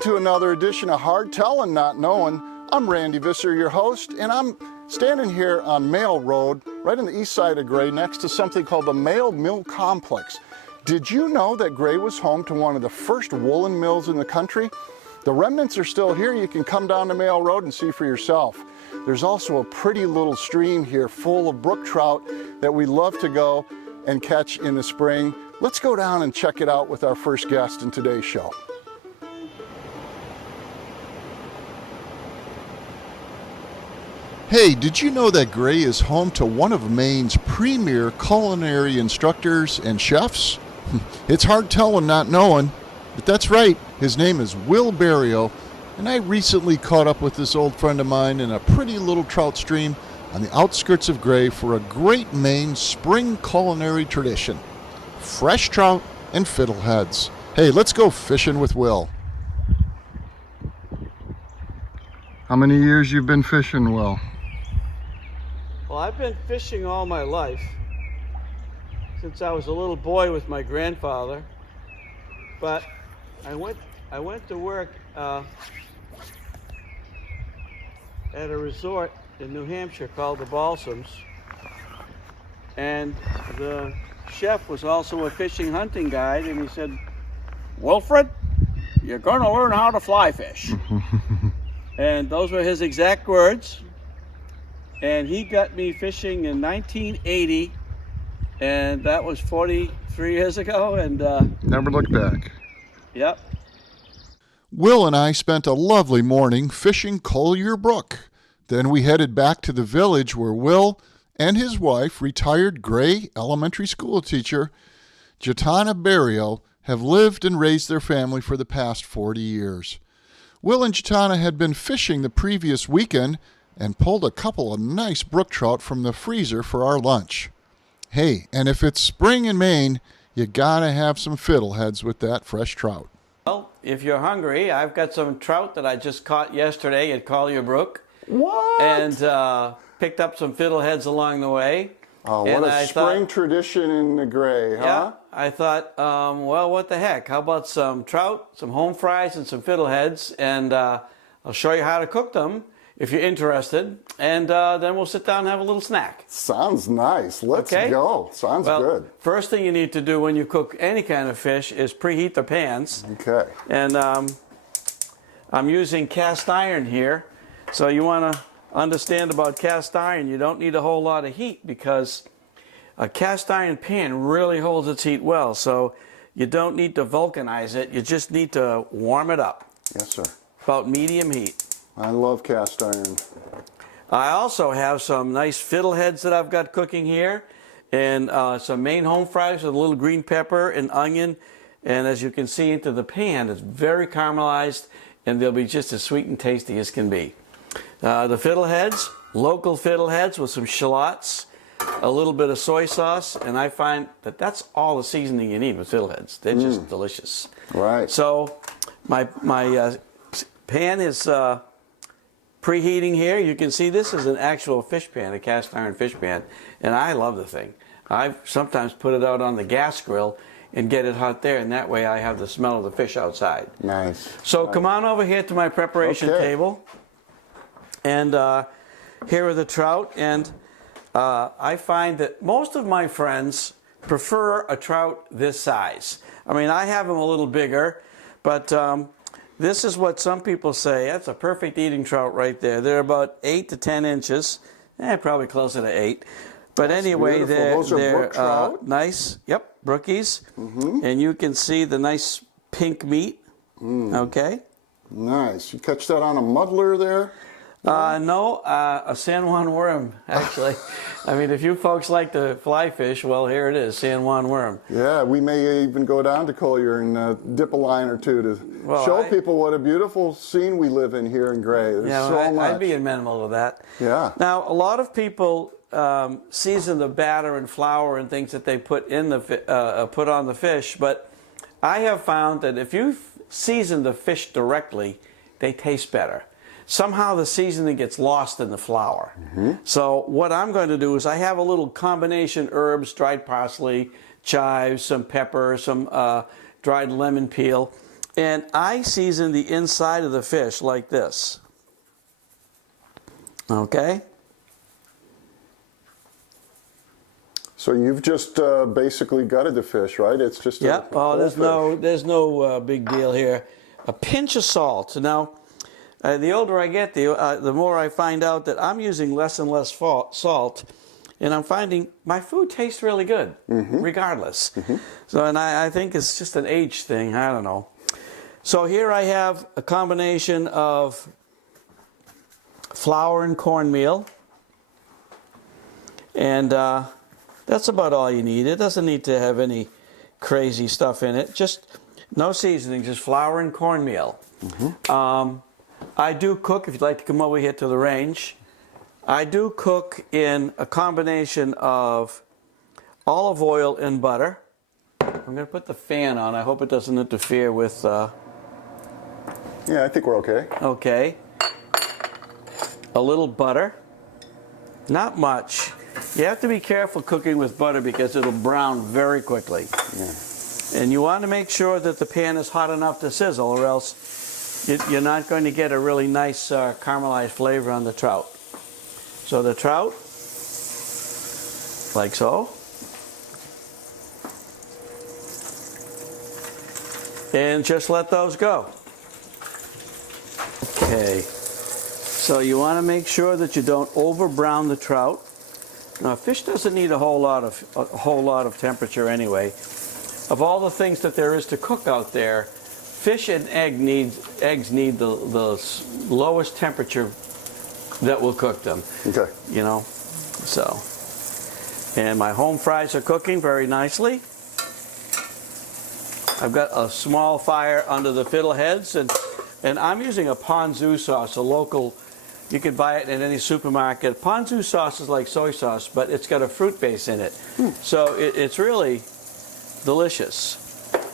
Welcome to another edition of Hard Tellin, Not Knowin. I'm Randy Visser, your host, and I'm standing here on Mail Road, right on the east side of Gray, next to something called the Mail Mill Complex. Did you know that Gray was home to one of the first woolen mills in the country? The remnants are still here. You can come down to Mail Road and see for yourself. There's also a pretty little stream here full of brook trout that we love to go and catch in the spring. Let's go down and check it out with our first guest in today's show. Hey, did you know that Gray is home to one of Maine's premier culinary instructors and chefs? It's hard telling, not knowing, but that's right. His name is Will Barrio, and I recently caught up with this old friend of mine in a pretty little trout stream on the outskirts of Gray for a great Maine spring culinary tradition: fresh trout and fiddleheads. Hey, let's go fishing with Will. How many years you've been fishing, Will? Well, I've been fishing all my life, since I was a little boy with my grandfather. But I went to work at a resort in New Hampshire called the Balsams, and the chef was also a fishing hunting guide, and he said, "Wilfred, you're going to learn how to fly fish." And those were his exact words. And he got me fishing in 1980, and that was 43 years ago, and never looked back. Yep. Will and I spent a lovely morning fishing Collier Brook. Then we headed back to the village where Will and his wife, retired Gray elementary school teacher Jatana Barrio, have lived and raised their family for the past 40 years. Will and Jatana had been fishing the previous weekend and pulled a couple of nice brook trout from the freezer for our lunch. Hey, and if it's spring in Maine, you gotta have some fiddleheads with that fresh trout. Well, if you're hungry, I've got some trout that I just caught yesterday at Collier Brook. What? And picked up some fiddleheads along the way. Oh, what a spring tradition in the Gray, huh? Yeah, I thought, well, what the heck? How about some trout, some home fries, and some fiddleheads, and I'll show you how to cook them if you're interested, and then we'll sit down and have a little snack. Sounds nice. Let's go. Sounds good. First thing you need to do when you cook any kind of fish is preheat the pans. Okay. And I'm using cast iron here, so you want to understand about cast iron. You don't need a whole lot of heat because a cast iron pan really holds its heat well, so you don't need to vulcanize it. You just need to warm it up. Yes, sir. About medium heat. I love cast iron. I also have some nice fiddleheads that I've got cooking here, and some Maine home fries with a little green pepper and onion. And as you can see into the pan, it's very caramelized, and they'll be just as sweet and tasty as can be. The fiddleheads, local fiddleheads with some shallots, a little bit of soy sauce, and I find that that's all the seasoning you need with fiddleheads. They're just delicious. Right. So my pan is preheating here. You can see this is an actual fish pan, a cast iron fish pan, and I love the thing. I sometimes put it out on the gas grill and get it hot there, and that way I have the smell of the fish outside. Nice. So come on over here to my preparation table, and here are the trout, and I find that most of my friends prefer a trout this size. I mean, I have them a little bigger, but this is what some people say. That's a perfect eating trout right there. They're about 8 to 10 inches, probably closer to 8. But that's anyway, beautiful. they're nice. Yep, brookies. And you can see the nice pink meat. Okay. Nice. You catch that on a muddler there? No, a San Juan worm, actually. I mean, if you folks like to fly fish, well, here it is, San Juan worm. Yeah, we may even go down to Collier and dip a line or two to show people what a beautiful scene we live in here in Gray. There's so much. I'd be amenable to that. Yeah. Now, a lot of people season the batter and flour and things that they put in the put on the fish, but I have found that if you season the fish directly, they taste better. Somehow the seasoning gets lost in the flour. So what I'm going to do is I have a little combination herbs, dried parsley, chives, some pepper, some dried lemon peel, And I season the inside of the fish like this. Okay? So you've just basically gutted the fish, right? It's just Yep. Oh, there's no big deal here. A pinch of salt. Now, the older I get, the more I find out that I'm using less and less salt, and I'm finding my food tastes really good, regardless. So, and I think it's just an age thing. I don't know. So here I have a combination of flour and cornmeal, and that's about all you need. It doesn't need to have any crazy stuff in it. Just no seasoning, just flour and cornmeal. I do cook, if you'd like to come over here to the range, I do cook in a combination of olive oil and butter. I'm going to put the fan on. I hope it doesn't interfere with... Yeah, I think we're okay. Okay. A little butter. Not much. You have to be careful cooking with butter because it'll brown very quickly. Yeah. And you want to make sure that the pan is hot enough to sizzle, or else you're not going to get a really nice caramelized flavor on the trout. So the trout, like so. And just let those go. Okay. So you want to make sure that you don't over brown the trout. Now, fish doesn't need a whole lot of temperature anyway. Of all the things that there is to cook out there, fish and eggs need the lowest temperature that will cook them. Okay. You know, so. And my home fries are cooking very nicely. I've got a small fire under the fiddleheads, and I'm using a ponzu sauce, a local. You can buy it in any supermarket. Ponzu sauce is like soy sauce, but it's got a fruit base in it. So it's really delicious.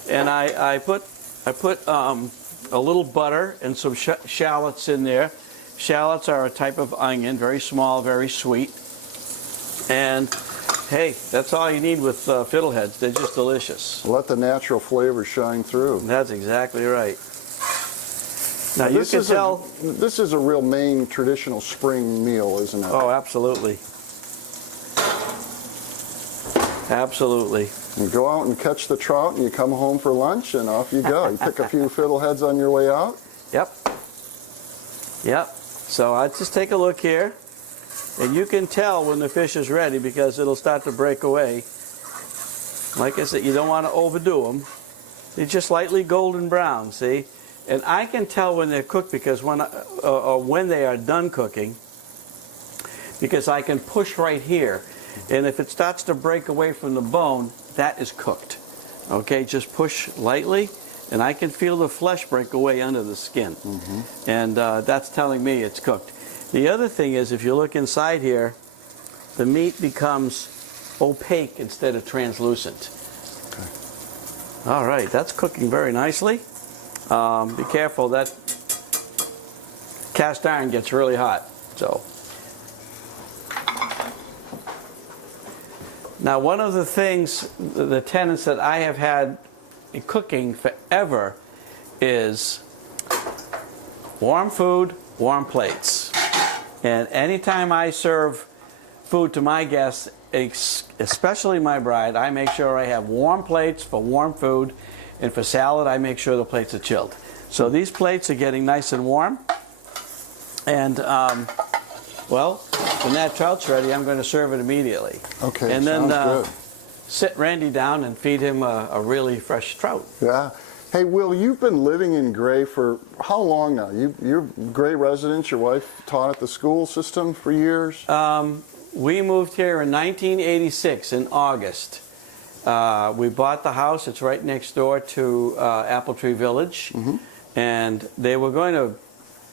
And I put a little butter and some shallots in there. Shallots are a type of onion, very small, very sweet. And hey, that's all you need with fiddleheads. They're just delicious. Let the natural flavor shine through. That's exactly right. Now you can tell. This is a real Maine traditional spring meal, isn't it? Oh, absolutely. Absolutely. You go out and catch the trout, and you come home for lunch, and off you go. You pick a few fiddleheads on your way out. Yep. Yep. So I just take a look here, and you can tell when the fish is ready because it'll start to break away. Like I said, you don't want to overdo them. They're just lightly golden brown, see? And I can tell when they're cooked because when they are done cooking, because I can push right here. And if it starts to break away from the bone, that is cooked. Okay, just push lightly, and I can feel the flesh break away under the skin. And that's telling me it's cooked. The other thing is, if you look inside here, the meat becomes opaque instead of translucent. Okay. All right, that's cooking very nicely. Be careful, that cast iron gets really hot. So now, one of the things, the tenets that I have had in cooking forever is warm food, warm plates. And anytime I serve food to my guests, especially my bride, I make sure I have warm plates for warm food. And for salad, I make sure the plates are chilled. So these plates are getting nice and warm. And, well, when that trout's ready, I'm going to serve it immediately. Okay, and then sounds good. Sit Randy down and feed him a really fresh trout. Yeah. Hey, Will, you've been living in Gray for how long now? You're Gray residents. Your wife taught at the school system for years? We moved here in 1986 in August. We bought the house. It's right next door to Apple Tree Village. And they were going to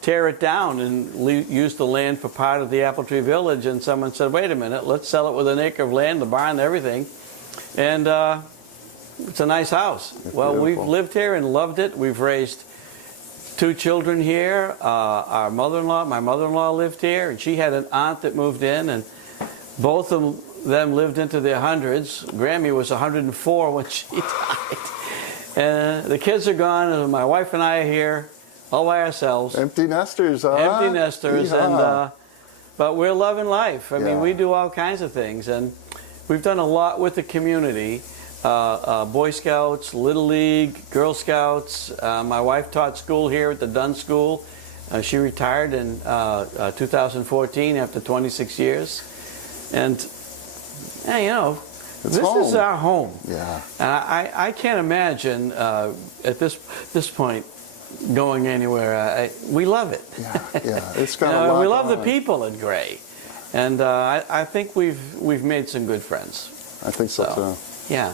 tear it down and use the land for part of the Apple Tree Village. And someone said, wait a minute, let's sell it with an acre of land, the barn and everything. And it's a nice house. It's well, beautiful. We've lived here and loved it. We've raised 2 children here. My mother-in-law lived here, and she had an aunt that moved in, and both of them lived into their hundreds. Grammy was 104 when she died. And the kids are gone, and my wife and I are here all by ourselves. Empty nesters, huh? Empty nesters, Yeehaw. but we're loving life. I mean, Yeah. we do all kinds of things, and we've done a lot with the community. Boy Scouts, Little League, Girl Scouts. My wife taught school here at the Dunn School. She retired in 2014 after 26 years. And, you know, It's this home. is our home. Yeah. And I can't imagine at this point going anywhere. We love it. Yeah. It's got You a know, lot we love the on. people in Gray. And I think we've made some good friends. I think so too. Yeah.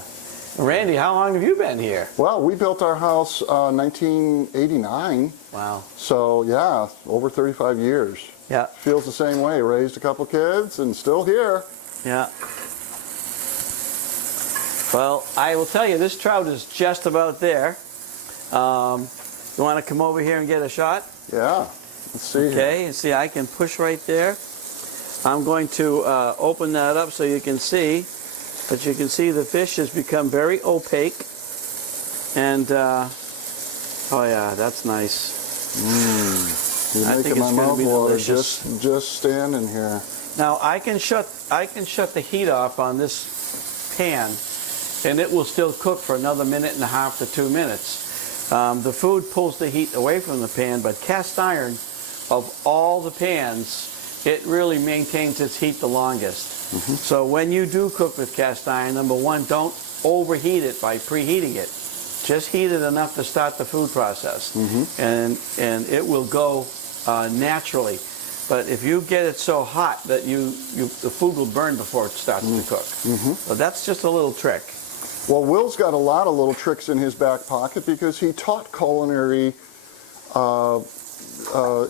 Randy, how long have you been here? Well, we built our house 1989. Wow. So yeah, over 35 years. Yeah. Feels the same way. Raised a couple kids and still here. Yeah. Well, I will tell you, this trout is just about there. You want to come over here and get a shot? Yeah. Let's see. Okay, and see, I can push right there. I'm going to open that up so you can see. But you can see the fish has become very opaque. And, oh yeah, that's nice. You're I think making my it's gonna mouth be water delicious. just standing here. Now I can shut the heat off on this pan, and it will still cook for another 1.5 to 2 minutes. The food pulls the heat away from the pan, but cast iron, of all the pans, it really maintains its heat the longest. So when you do cook with cast iron, number one, don't overheat it by preheating it. Just heat it enough to start the food process, and it will go naturally. But if you get it so hot that the food will burn before it starts to cook. So that's just a little trick. Well, Will's got a lot of little tricks in his back pocket because he taught culinary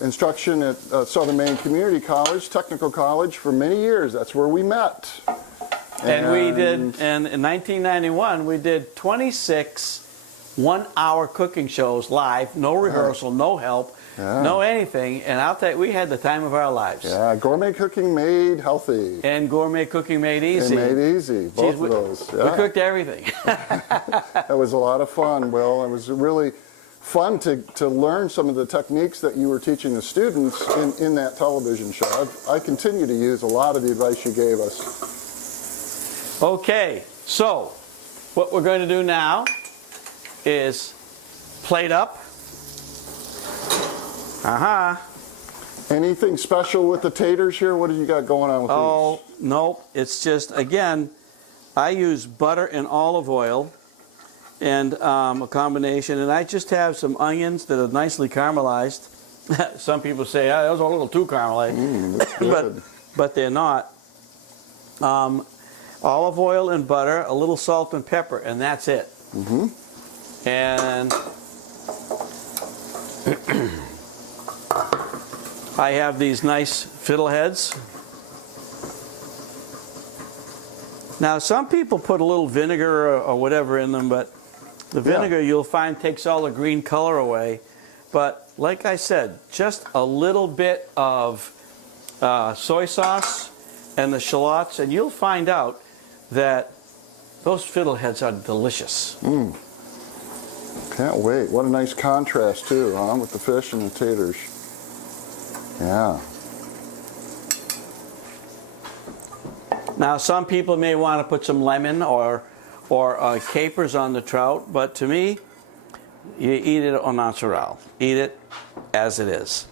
instruction at Southern Maine Community College, Technical College, for many years. That's where we met. And we did, and in 1991, we did 26 one-hour cooking shows live, no rehearsal, no help, no anything. And I'll tell you, we had the time of our lives. Yeah, gourmet cooking made healthy. And gourmet cooking made easy. It made easy, both Jeez, of those. We Yeah. cooked everything. That was a lot of fun, Will. It was really fun to learn some of the techniques that you were teaching the students in that television show. I continue to use a lot of the advice you gave us. Okay, so what we're going to do now is plate up. Anything special with the taters here? What do you got going on with Oh, no, it's just, again, I use butter and olive oil and a combination, and I just have some onions that are nicely caramelized. Some people say, oh, those are a little too caramelized, That's good. but they're not. Olive oil and butter, a little salt and pepper, and that's it. And I have these nice fiddleheads. Now, some people put a little vinegar or whatever in them, but the vinegar you'll find takes all the green color away. But like I said, just a little bit of soy sauce and the shallots, and you'll find out that those fiddleheads are delicious. Can't wait. What a nice contrast too, huh? With the fish and the taters. Yeah. Now, some people may want to put some lemon or capers on the trout, but to me, you eat it au natural. Eat it as it is.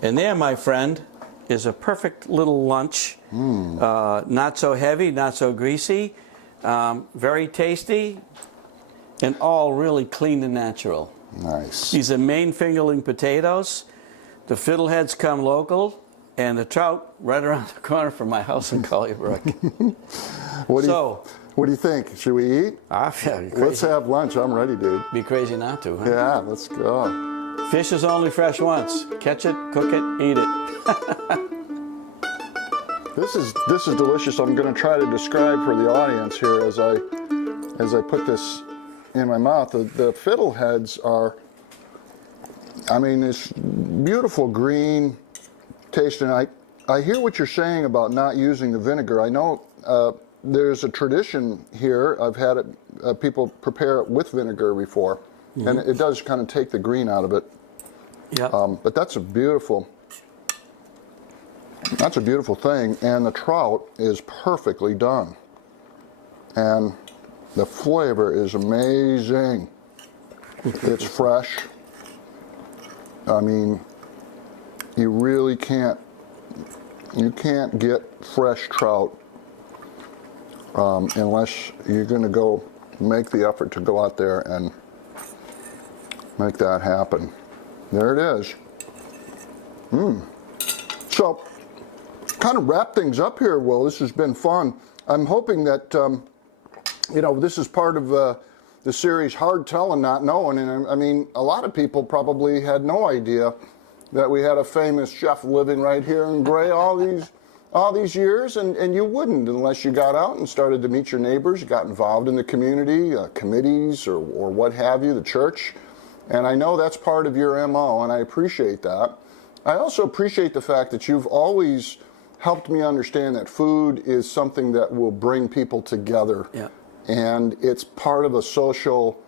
And there, my friend, is a perfect little lunch. Not so heavy, not so greasy, very tasty, and all really clean and natural. Nice. These are Maine fingerling potatoes. The fiddleheads come local, and the trout right around the corner from my house in Collierbrook. What do you think? Should we eat? Let's have lunch. I'm ready, dude. Be crazy not to, huh? Yeah, let's go. Fish is only fresh once. Catch it, cook it, eat it. This is delicious. I'm going to try to describe for the audience here as I put this in my mouth. The fiddleheads are, I mean, this beautiful green taste, and I hear what you're saying about not using the vinegar. I know there's a tradition here. I've had it, people prepare it with vinegar before, and it does kind of take the green out of it. Yeah. But that's a beautiful thing, and the trout is perfectly done. And the flavor is amazing. It's fresh. I mean, you really can't get fresh trout unless you're going to go make the effort to go out there and make that happen. There it is. So, kind of wrap things up here, Will. This has been fun. I'm hoping that, this is part of the series Hard Tellin, Not Knowin. And I mean, a lot of people probably had no idea that we had a famous chef living right here in Gray all these years, and you wouldn't unless you got out and started to meet your neighbors, got involved in the community, committees or what have you, the church. And I know that's part of your MO, and I appreciate that. I also appreciate the fact that you've always helped me understand that food is something that will bring people together. Yeah. And it's part of a social,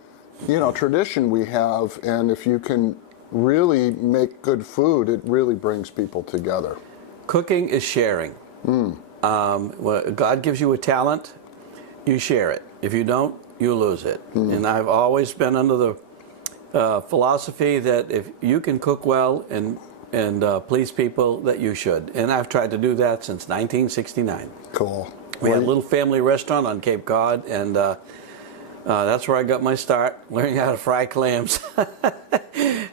tradition we have. And if you can really make good food, it really brings people together. Cooking is sharing. God gives you a talent, you share it. If you don't, you lose it. And I've always been under the philosophy that if you can cook well and please people, that you should. And I've tried to do that since 1969. Cool. We had a little family restaurant on Cape Cod, and that's where I got my start, learning how to fry clams.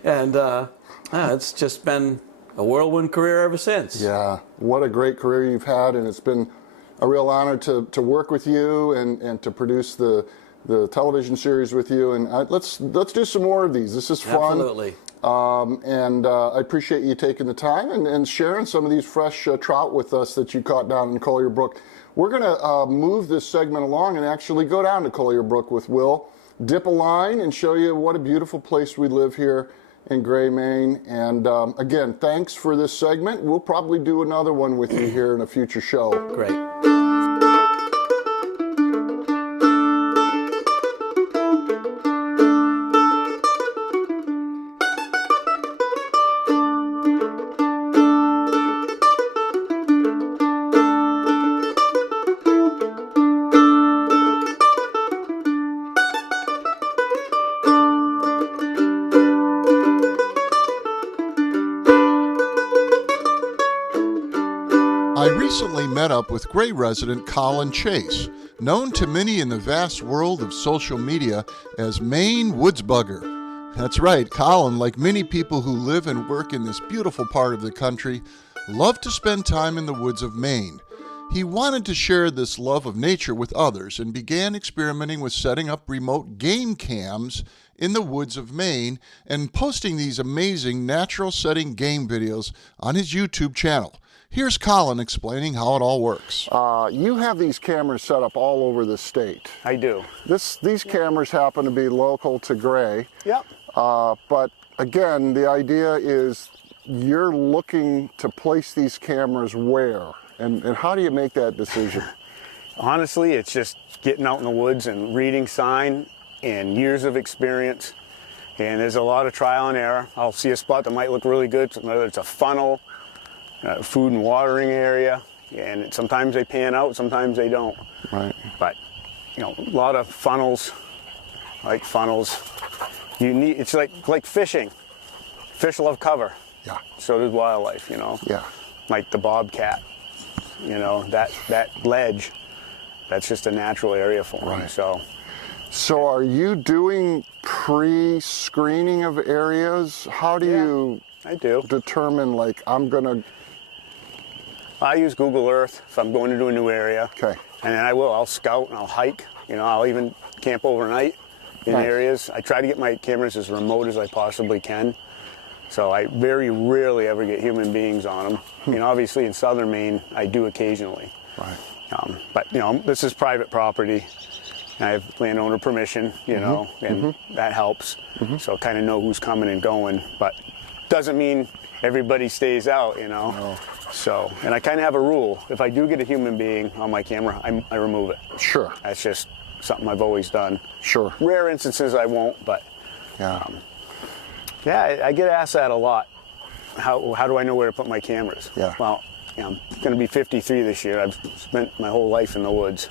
And it's just been a whirlwind career ever since. Yeah, what a great career you've had, and it's been a real honor to work with you and to produce the television series with you. And let's do some more of these. This is fun. Absolutely. And I appreciate you taking the time and sharing some of these fresh trout with us that you caught down in Collier Brook. We're going to move this segment along and actually go down to Collier Brook with Will, dip a line, and show you what a beautiful place we live here in Gray, Maine. And again, thanks for this segment. We'll probably do another one with you here in a future show. Great. I recently met up with Gray resident Colin Chase, known to many in the vast world of social media as Maine Woodsbugger. That's right, Colin, like many people who live and work in this beautiful part of the country, loved to spend time in the woods of Maine. He wanted to share this love of nature with others and began experimenting with setting up remote game cams in the woods of Maine and posting these amazing natural setting game videos on his YouTube channel. Here's Colin explaining how it all works. You have these cameras set up all over the state. I do. These cameras happen to be local to Gray. Yep. But again, the idea is you're looking to place these cameras where? And how do you make that decision? Honestly, it's just getting out in the woods and reading sign and years of experience. And there's a lot of trial and error. I'll see a spot that might look really good, whether it's a funnel, food and watering area, and sometimes they pan out, sometimes they don't. Right. But a lot of funnels, you need. It's like fishing. Fish love cover. Yeah. So does wildlife. Yeah. Like the bobcat. That ledge. That's just a natural area for them. Right. So are you doing pre-screening of areas? How do you I do. determine, I use Google Earth if I'm going to do a new area. Okay. And then I'll scout and I'll hike. I'll even camp overnight in Nice. areas. I try to get my cameras as remote as I possibly can. So I very rarely ever get human beings on them. Obviously in southern Maine, I do occasionally. Right. But this is private property. I have landowner permission, and that helps. So I kind of know who's coming and going. But doesn't mean everybody stays out, No. So, and I kind of have a rule. If I do get a human being on my camera, I remove it. Sure. That's just something I've always done. Sure. Rare instances I won't, but Yeah. yeah, I get asked that a lot. How do I know where to put my cameras? Yeah. Well, you know, I'm going to be 53 this year. I've spent my whole life in the woods.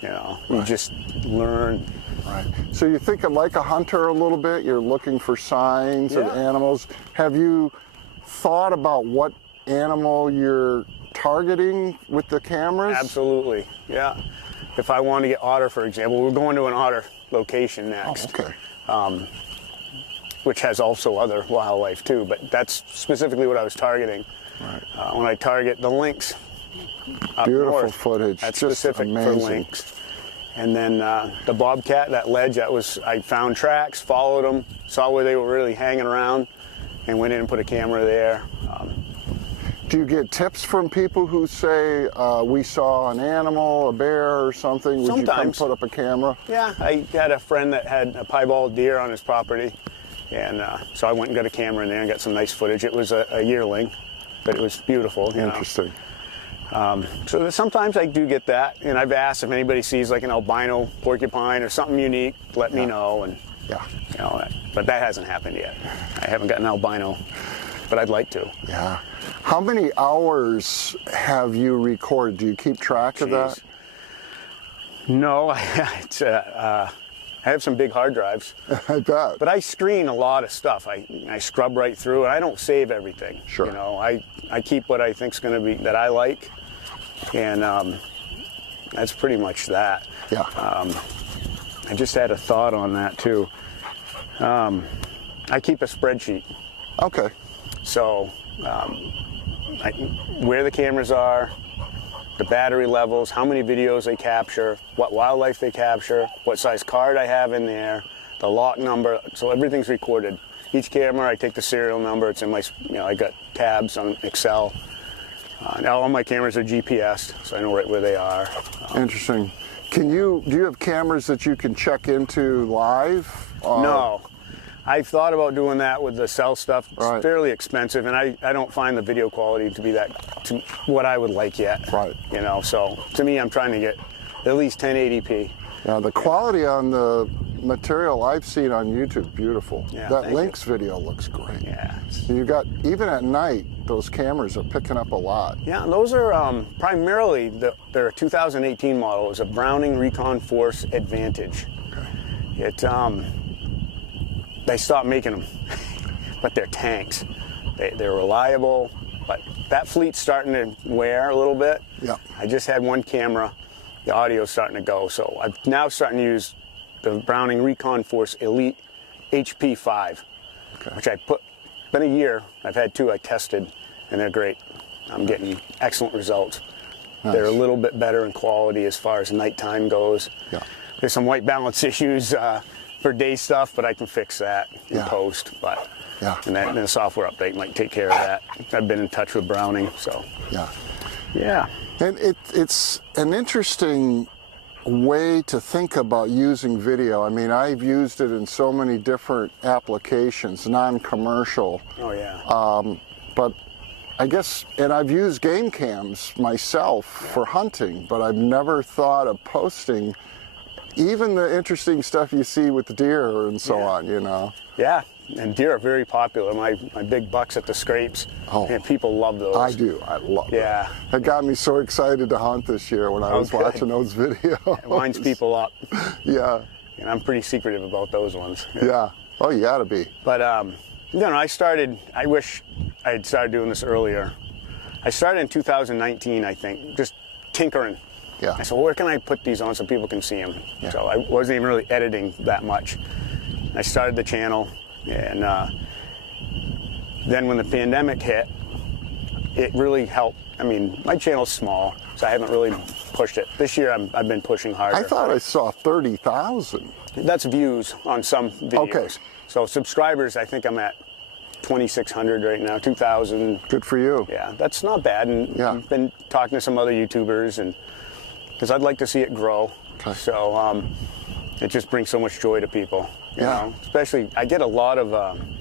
You know, you just learn. Right. So you're thinking like a hunter a little bit. You're looking for signs of Yeah. animals. Have you thought about what animal you're targeting with the cameras? Absolutely, yeah. If I want to get otter, for example, we're going to an otter location next. Oh, okay. Which has also other wildlife too, but that's specifically what I was targeting. Right. When I target the lynx up Beautiful north, footage. that's Just specific for amazing. lynx. And then the bobcat, that ledge, I found tracks, followed them, saw where they were really hanging around, and went in and put a camera there. Do you get tips from people who say, we saw an animal, a bear or something? Would you come Sometimes. put up a camera? Yeah, I had a friend that had a piebald deer on his property, and so I went and got a camera in there and got some nice footage. It was a yearling, but it was beautiful. You know. Interesting. So sometimes I do get that, and I've asked if anybody sees like an albino porcupine or something unique, let me know. And Yeah. you know, but that hasn't happened yet. I haven't got an albino, but I'd like to. Yeah. How many hours have you recorded? Do you keep track of that? No, I have some big hard drives, I bet. but I screen a lot of stuff. I scrub right through, and I don't save everything. Sure. You know, I keep what I think's going to be that I like, and that's pretty much that. Yeah. I just had a thought on that too. I keep a spreadsheet. Okay. So, where the cameras are, the battery levels, how many videos they capture, what wildlife they capture, what size card I have in there, the lock number. So everything's recorded. Each camera, I take the serial number. It's in my, I got tabs on Excel. Now all my cameras are GPSed, so I know right where they are. Interesting. Do you have cameras that you can check into live? No. I've thought about doing that with the cell stuff. It's Right. fairly expensive, and I don't find the video quality to be to what I would like yet. Right. You know, so to me, I'm trying to get at least 1080p. Yeah, the quality on the material I've seen on YouTube, beautiful. Yeah, that thank lynx video looks great. Yeah. You got, even at night, those cameras are picking up a lot. Yeah, and those are primarily they're a 2018 model. It was a Browning Recon Force Advantage. It they stopped making them, but they're tanks. They're reliable, but that fleet's starting to wear a little bit. Yeah. I just had one camera. The audio's starting to go, so I'm now starting to use the Browning Recon Force Elite HP5, which been a year. I've had two I tested, and they're great. I'm getting excellent results. Nice. They're a little bit better in quality as far as nighttime goes. Yeah. There's some white balance issues for day stuff, but I can fix that in Yeah. post. But Yeah. and then the software update might take care of that. I've been in touch with Browning, so Yeah. yeah. And it's an interesting way to think about using video. I mean, I've used it in so many different applications, non-commercial. Oh yeah. But I guess, and I've used game cams myself for hunting, but I've never thought of posting even the interesting stuff you see with the deer and so Yeah. on, you know. Yeah, and deer are very popular. My big bucks at the scrapes, Oh. and people love those. I do. I love it. Yeah. It got me so excited to hunt this year when I was good. watching those videos. It winds people up, Yeah. and I'm pretty secretive about those ones. Yeah. Oh, you gotta be. But I wish I had started doing this earlier. I started in 2019, I think, just tinkering. Yeah. I said, well, where can I put these on so people can see them? Yeah. So I wasn't even really editing that much. I started the channel, and then when the pandemic hit, it really helped. I mean, my channel's small, so I haven't really pushed it. This year, I've been pushing harder. I thought I saw 30,000. That's views on some videos. Okay. So subscribers, I think I'm at 2,600 right now, 2,000. Good for you. Yeah, that's not bad. And Yeah. I've been talking to some other YouTubers, and because I'd like to see it grow. Okay. So it just brings so much joy to people. You Yeah. know? Especially, I get a lot of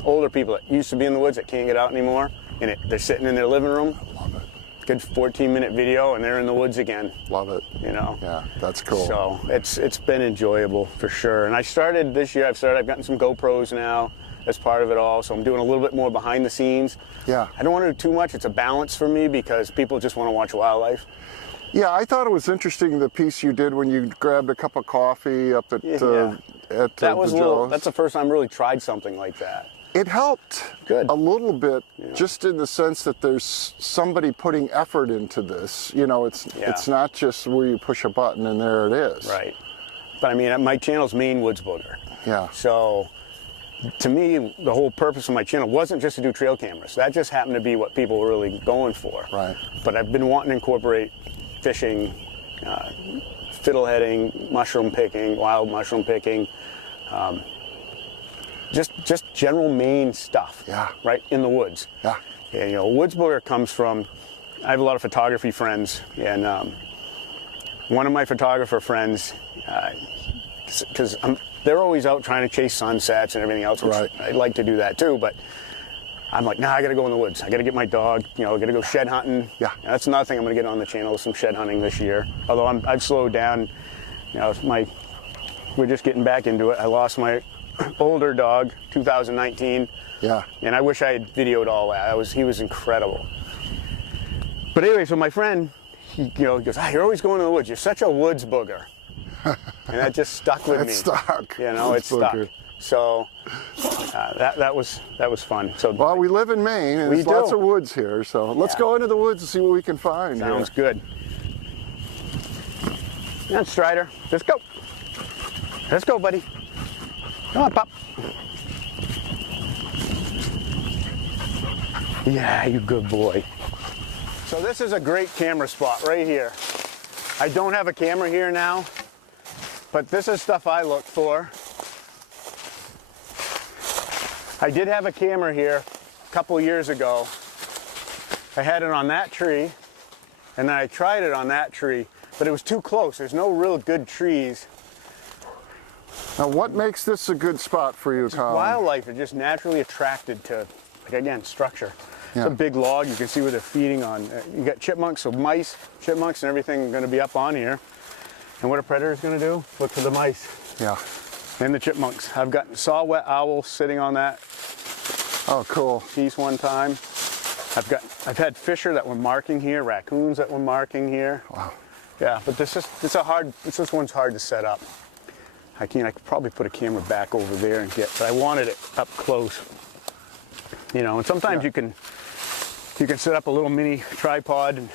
older people that used to be in the woods that can't get out anymore, and they're sitting in their living room. Love it. good 14-minute video, and they're in the woods again. Love it. You know. Yeah, that's cool. So it's been enjoyable for sure. And I started this year. I've gotten some GoPros now as part of it all. So I'm doing a little bit more behind the scenes. Yeah. I don't want to do too much. It's a balance for me because people just want to watch wildlife. Yeah, I thought it was interesting the piece you did when you grabbed a cup of coffee up at That was the a little. Joe's. That's the first time I really tried something like that. It helped Good. a little bit, Yeah. just in the sense that there's somebody putting effort into this. You know, it's not just where you push a button and there it is. Right. But I mean, my channel's Maine Woods Booger. Yeah. So to me, the whole purpose of my channel wasn't just to do trail cameras. That just happened to be what people were really going for. Right. But I've been wanting to incorporate fishing, fiddleheading, mushroom picking, wild mushroom picking, just general Maine stuff. Yeah. Right in the woods. Yeah. And, you know, woods booger comes from. I have a lot of photography friends, and one of my photographer friends, because they're always out trying to chase sunsets and everything else. Which Right. I'd like to do that too, but I'm like, nah, I got to go in the woods. I got to get my dog. You know, I got to go shed hunting. Yeah. And that's another thing I'm going to get on the channel, is some shed hunting this year. Although I've slowed down. You know, we're just getting back into it. I lost my older dog, 2019. Yeah. And I wish I had videoed all that. He was incredible. But anyway, so my friend, he goes, you're always going to the woods. You're such a woods booger. And that just stuck with me. It stuck. You know, Woods it stuck. booger. So that was fun. So Well, we live in Maine, and We there's lots do. of woods here, so let's Yeah. go into the woods and see what we can find. sounds here. good. Now, Strider, let's go. Let's go, buddy. Come on, Pop. Yeah, you good boy. So this is a great camera spot right here. I don't have a camera here now, but this is stuff I look for. I did have a camera here a couple years ago. I had it on that tree, and then I tried it on that tree, but it was too close. There's no real good trees. Now, what makes this a good spot for you, Tom? Wildlife are just naturally attracted to, like, again, structure. Yeah. It's a big log. You can see where they're feeding on. You got chipmunks, so mice, chipmunks, and everything are going to be up on here. And what a predator is going to do? Look for the mice Yeah. and the chipmunks. Saw wet owls sitting on that Oh, cool. piece one time. I've had fisher that were marking here, raccoons that were marking here. Wow. Yeah, but this one's hard to set up. I could probably put a camera back over there and but I wanted it up close. You know, and sometimes you can set up a little mini tripod and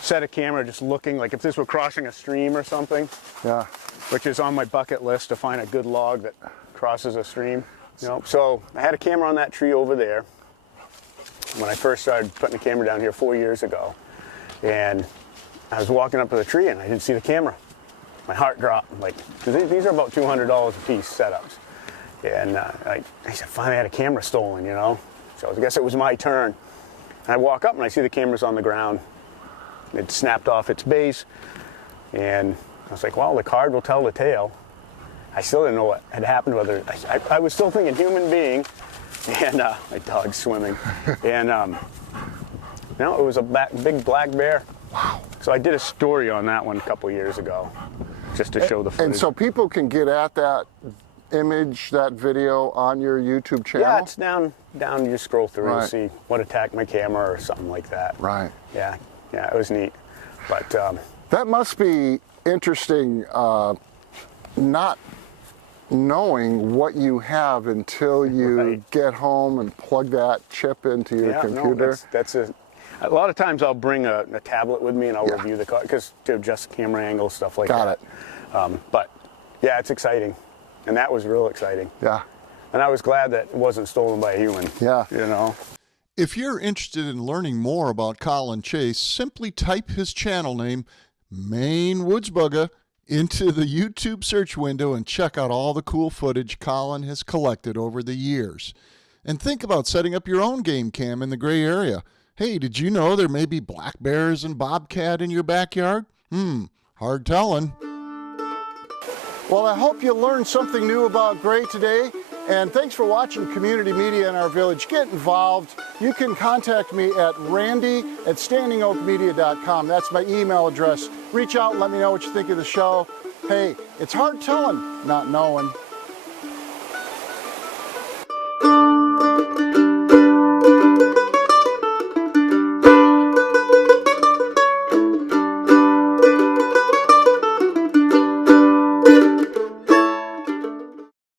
set a camera just looking, like if this were crossing a stream or something, Yeah. which is on my bucket list, to find a good log that crosses a stream. You know, so I had a camera on that tree over there when I first started putting the camera down here 4 years ago. And I was walking up to the tree and I didn't see the camera. My heart dropped. I'm like, these are about $200 a piece setups. And I said, finally I had a camera stolen, you know? So I guess it was my turn. And I walk up and I see the camera's on the ground. It snapped off its base. And I was like, well, the card will tell the tale. I still didn't know what had happened, I was still thinking human being. And my dog's swimming. And no, it was a big black bear. Wow. So I did a story on that one a couple years ago, just to show the footage. And so people can get at that image, that video on your YouTube channel? Yeah, it's down. You just scroll through Right. and see what attacked my camera or something like that. Right. Yeah, it was neat. But That must be interesting, not knowing what you have until you Right. get home and plug that chip into your computer. No, that's a lot of times I'll bring a tablet with me and I'll review the car, because to adjust the camera angle, stuff like Got that. But yeah, it's exciting, and that was real exciting. Yeah. And I was glad that it wasn't stolen by a human. Yeah. You know. If you're interested in learning more about Colin Chase, simply type his channel name, Maine Woods Bugger, into the YouTube search window and check out all the cool footage Colin has collected over the years. And think about setting up your own game cam in the gray area. Hey, did you know there may be black bears and bobcat in your backyard? Hard telling. Well, I hope you learned something new about gray today. And thanks for watching Community Media in Our Village. Get involved. You can contact me at randy@standingoakmedia.com. That's my email address. Reach out and let me know what you think of the show. Hey, it's hard telling, not knowing.